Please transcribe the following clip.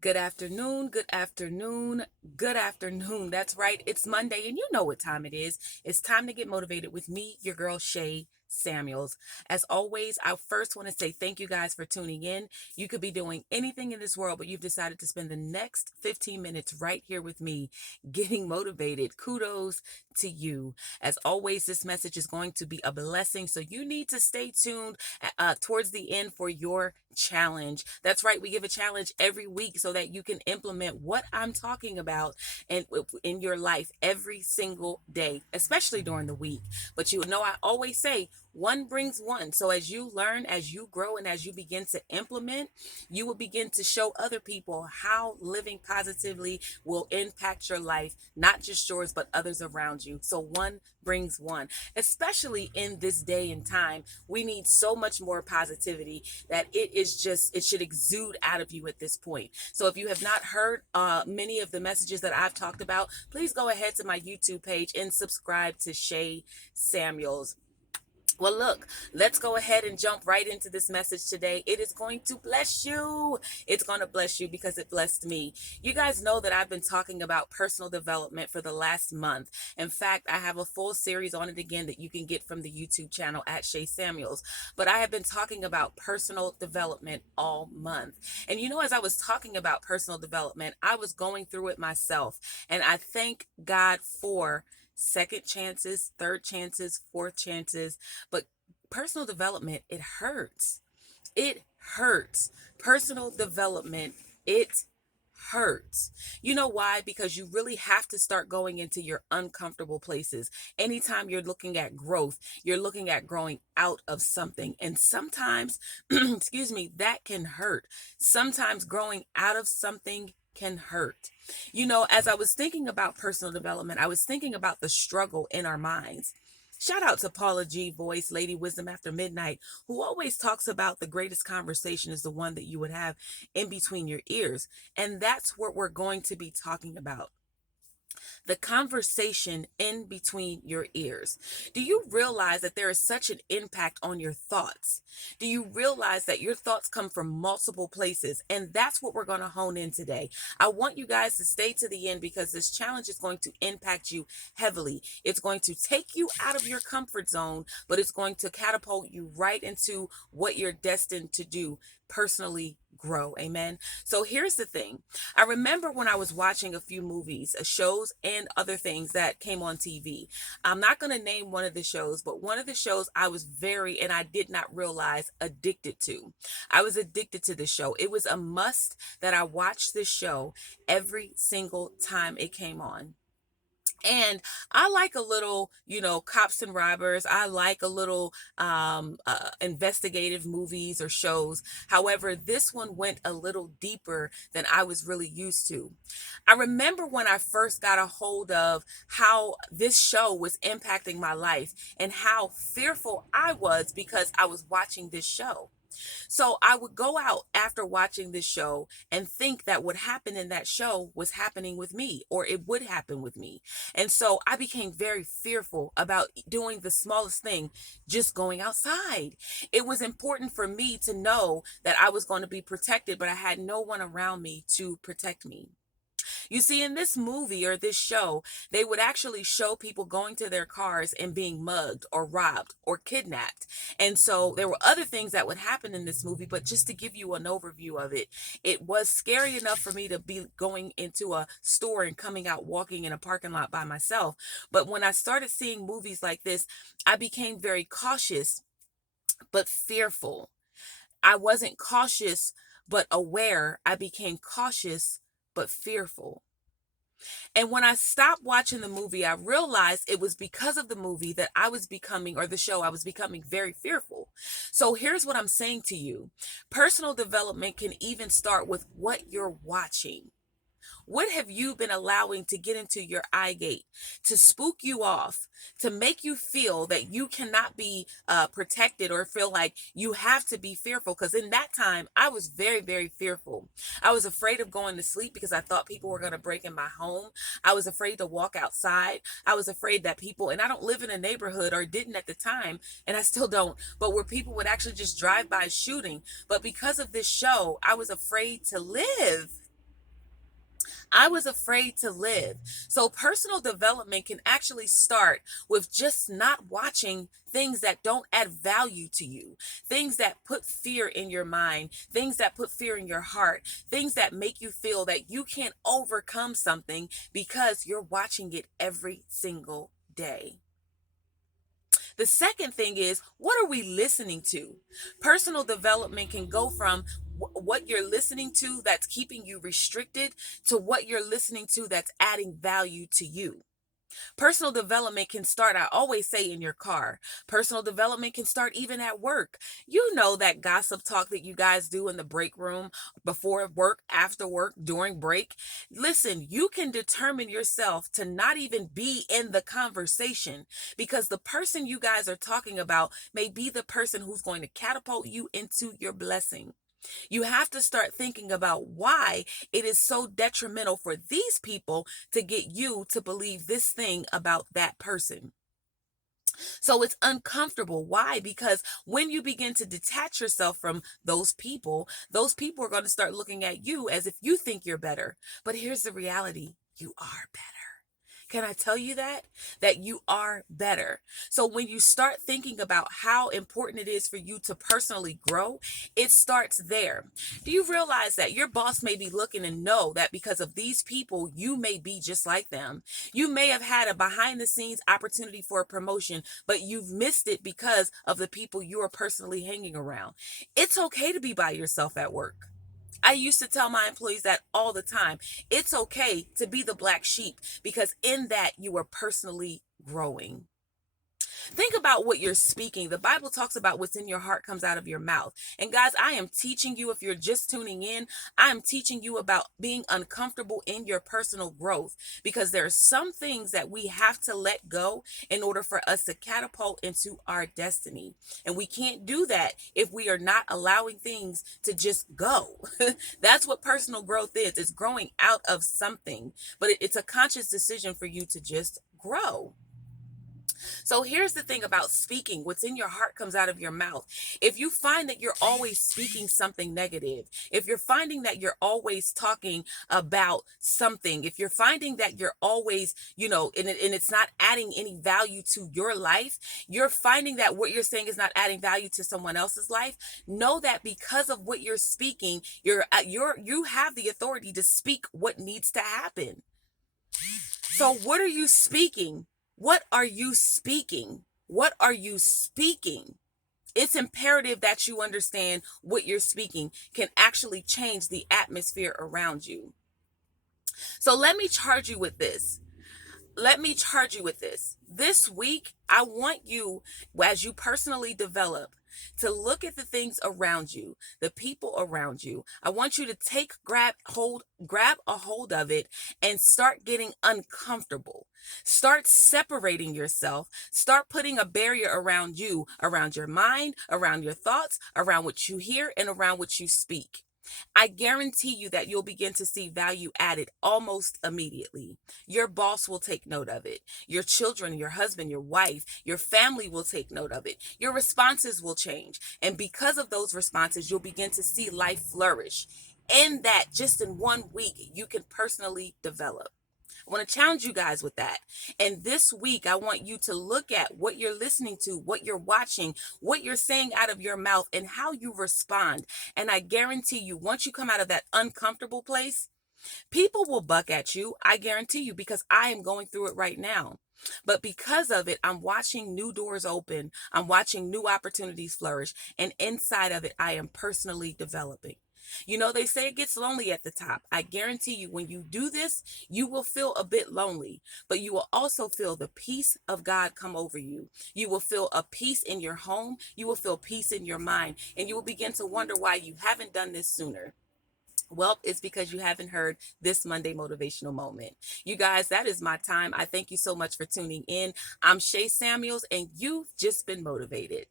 Good afternoon, good afternoon, good afternoon. That's right. It's Monday, and you know what time it is. It's time to get motivated with me, your girl, Shay Samuels. As always, I first want to say thank you guys for tuning in. You could be doing anything in this world, but you've decided to spend the next 15 minutes right here with me getting motivated. Kudos to you. As always, this message is going to be a blessing, so you need to stay tuned towards the end for your challenge. That's right. We give a challenge every week so that you can implement what I'm talking about in your life every single day, especially during the week. But you know, I always say one brings one. So as you learn, as you grow, and as you begin to implement, you will begin to show other people how living positively will impact your life, not just yours, but others around you. So one brings one, especially in this day and time. We need so much more positivity that it should exude out of you at this point. So if you have not heard many of the messages that I've talked about, please go ahead to my YouTube page and subscribe to Shay Samuels. Well, look, let's go ahead and jump right into this message today. It is going to bless you. It's going to bless you because it blessed me. You guys know that I've been talking about personal development for the last month. In fact, I have a full series on it again that you can get from the YouTube channel at Shay Samuels. But I have been talking about personal development all month. And you know, as I was talking about personal development, I was going through it myself. And I thank God for second chances, third chances, fourth chances. But personal development, it hurts. It hurts. Personal development, it hurts. You know why? Because you really have to start going into your uncomfortable places. Anytime you're looking at growth, you're looking at growing out of something. And sometimes, excuse me, that can hurt. Sometimes growing out of something can hurt. You know, as I was thinking about personal development, I was thinking about the struggle in our minds. Shout out to Paula G. Voice, Lady Wisdom After Midnight, who always talks about the greatest conversation is the one that you would have in between your ears. And that's what we're going to be talking about. The conversation in between your ears. Do you realize that there is such an impact on your thoughts? Do you realize that your thoughts come from multiple places? And that's what we're going to hone in today. I want you guys to stay to the end because this challenge is going to impact you heavily. It's going to take you out of your comfort zone, but it's going to catapult you right into what you're destined to do personally grow. Amen. So here's the thing. I remember when I was watching a few movies, shows, and other things that came on TV. I'm not going to name one of the shows, but one of the shows I was and I did not realize, addicted to. I was addicted to this show. It was a must that I watched this show every single time it came on. And I like a little, cops and robbers. I like a little investigative movies or shows. However, this one went a little deeper than I was really used to. I remember when I first got a hold of how this show was impacting my life and how fearful I was because I was watching this show. So I would go out after watching this show and think that what happened in that show was happening with me, or it would happen with me. And so I became very fearful about doing the smallest thing, just going outside. It was important for me to know that I was going to be protected, but I had no one around me to protect me. You see, in this movie or this show, they would actually show people going to their cars and being mugged or robbed or kidnapped. And so there were other things that would happen in this movie, but just to give you an overview of it, it was scary enough for me to be going into a store and coming out walking in a parking lot by myself. But when I started seeing movies like this, I became very cautious but fearful. I wasn't cautious but aware. I became cautious but fearful. And when I stopped watching the movie, I realized it was because of the movie that I was becoming, or the show, I was becoming very fearful. So here's what I'm saying to you. Personal development can even start with what you're watching. What have you been allowing to get into your eye gate, to spook you off, to make you feel that you cannot be protected or feel like you have to be fearful? Because in that time, I was very, very fearful. I was afraid of going to sleep because I thought people were going to break in my home. I was afraid to walk outside. I was afraid that people, and I don't live in a neighborhood, or didn't at the time, and I still don't, but where people would actually just drive by shooting. But because of this show, I was afraid to live. I was afraid to live. So personal development can actually start with just not watching things that don't add value to you, things that put fear in your mind, things that put fear in your heart, things that make you feel that you can't overcome something because you're watching it every single day. The second thing is, what are we listening to? Personal development can go from what you're listening to that's keeping you restricted to what you're listening to that's adding value to you. Personal development can start, I always say, in your car. Personal development can start even at work. You know that gossip talk that you guys do in the break room, before work, after work, during break. Listen, you can determine yourself to not even be in the conversation, because the person you guys are talking about may be the person who's going to catapult you into your blessing. You have to start thinking about why it is so detrimental for these people to get you to believe this thing about that person. So it's uncomfortable. Why? Because when you begin to detach yourself from those people are going to start looking at you as if you think you're better. But here's the reality: you are better. Can I tell you that you are better? So when you start thinking about how important it is for you to personally grow, it starts there. Do you realize that your boss may be looking and know that because of these people, you may be just like them? You may have had a behind the scenes opportunity for a promotion, but you've missed it because of the people you are personally hanging around. It's okay to be by yourself at work. I used to tell my employees that all the time. It's okay to be the black sheep, because in that you are personally growing. Think about what you're speaking. The Bible talks about what's in your heart comes out of your mouth. And guys, I am teaching you, if you're just tuning in, I am teaching you about being uncomfortable in your personal growth, because there are some things that we have to let go in order for us to catapult into our destiny. And we can't do that if we are not allowing things to just go. That's what personal growth is. It's growing out of something, but it's a conscious decision for you to just grow. So here's the thing about speaking: what's in your heart comes out of your mouth. If you find that you're always speaking something negative, if you're finding that you're always talking about something, if you're finding that you're always, and it's not adding any value to your life, you're finding that what you're saying is not adding value to someone else's life, know that because of what you're speaking, you have the authority to speak what needs to happen. So what are you speaking? What are you speaking? What are you speaking? It's imperative that you understand what you're speaking can actually change the atmosphere around you. So let me charge you with this. This week, I want you, as you personally develop, to look at the things around you, the people around you. I want you to grab a hold of it and start getting uncomfortable. Start separating yourself. Start putting a barrier around you, around your mind, around your thoughts, around what you hear, and around what you speak. I guarantee you that you'll begin to see value added almost immediately. Your boss will take note of it. Your children, your husband, your wife, your family will take note of it. Your responses will change. And because of those responses, you'll begin to see life flourish. And that just in 1 week, you can personally develop. I want to challenge you guys with that. And this week, I want you to look at what you're listening to, what you're watching, what you're saying out of your mouth, and how you respond. And I guarantee you, once you come out of that uncomfortable place, people will buck at you. I guarantee you, because I am going through it right now. But because of it, I'm watching new doors open. I'm watching new opportunities flourish. And inside of it, I am personally developing. They say it gets lonely at the top. I guarantee you, when you do this, you will feel a bit lonely, but you will also feel the peace of God come over you. You will feel a peace in your home. You will feel peace in your mind, and you will begin to wonder why you haven't done this sooner. Well, it's because you haven't heard this Monday motivational moment. You guys, that is my time. I thank you so much for tuning in. I'm Shay Samuels, and you've just been motivated.